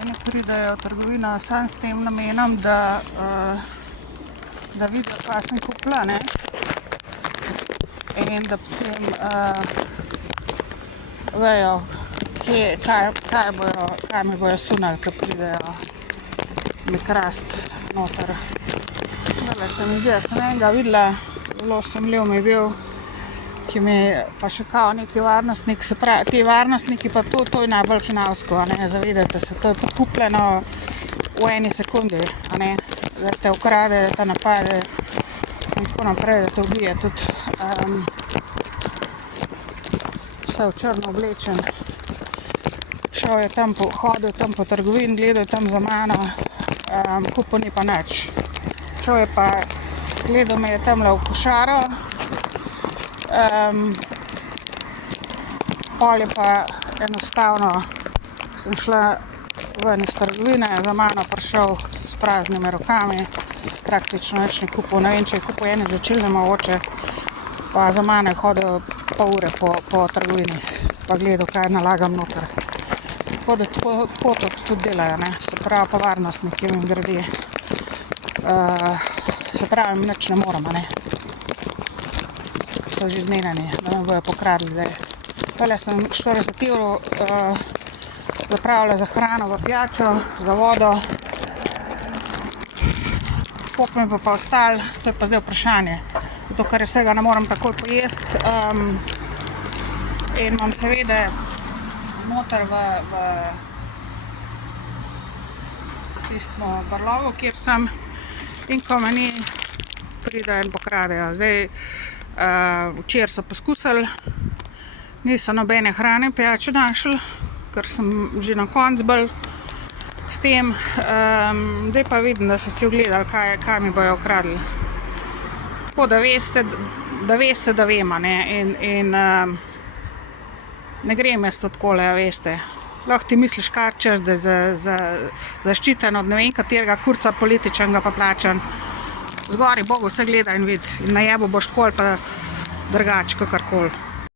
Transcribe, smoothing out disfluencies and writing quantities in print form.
eni pridejo v trgovino samo s tem namenom, da vidijo, kaj sem kupila, ne? In da potem vejo, kaj mi bojo sunali, ko pridejo mi krast noter. Zdajle se mi zdi, sem enega videla, zelo sumljiv mi je bil, ki mi pa še kao neki varnostnik, se pravi, ti varnostniki pa to je najbolj hinavsko, a ne, zavedajte se, to je podkupljeno v eni sekundi, a ne, da te ukrade, da te napade in tako naprej, da te ubije tudi. Vse v črno oblečen, šel je tam hodil tam po trgovini, gledal tam za mano, kupil ni pa nič. Šel je pa, gledal me je tamle v košaro, pol je pa enostavno, ko sem šla ven iz trgovine, za mano prišel s praznimi rokami, praktično nič ni kupil, ne vem, če je kupil ene žvečilne mogoče, pa za mano je hodil pol ure po trgovini, pa gledal, kaj nalagam noter. Tako da tako tudi delajo, ne, se pravi pa varnostniki jim gradi. Se pravi, jim nič ne moramo, ne. So že zmenjeni, da me bojo pokradli zdaj. Tole sem 40 € zapravila za hrano v pijačo, za vodo. Koliko mi bo pa ostalo, to je pa zdaj vprašanje. Zato, ker vsega ne moram takoj pojesti. In imam seveda noter v tistmo brlogu, kjer sem, in ko me ni, pridejo in pokradejo. Zdaj, včeraj so poskusili, niso nobene hrane, pijače našli, ker sem že na koncu bolj s tem. Zdaj pa vidim, da so si ogledali, kaj mi bojo ukradli. Tako da veste, da vem, ne, in ne grem jaz to takole, veste. Lahko ti misliš kar češ, da je zaščiten od ne vem katerega kurca političnega pa plačan. Zgori Bogu vse gleda in vidi. In na jebu boš tako ali pa drugače, kakorkoli.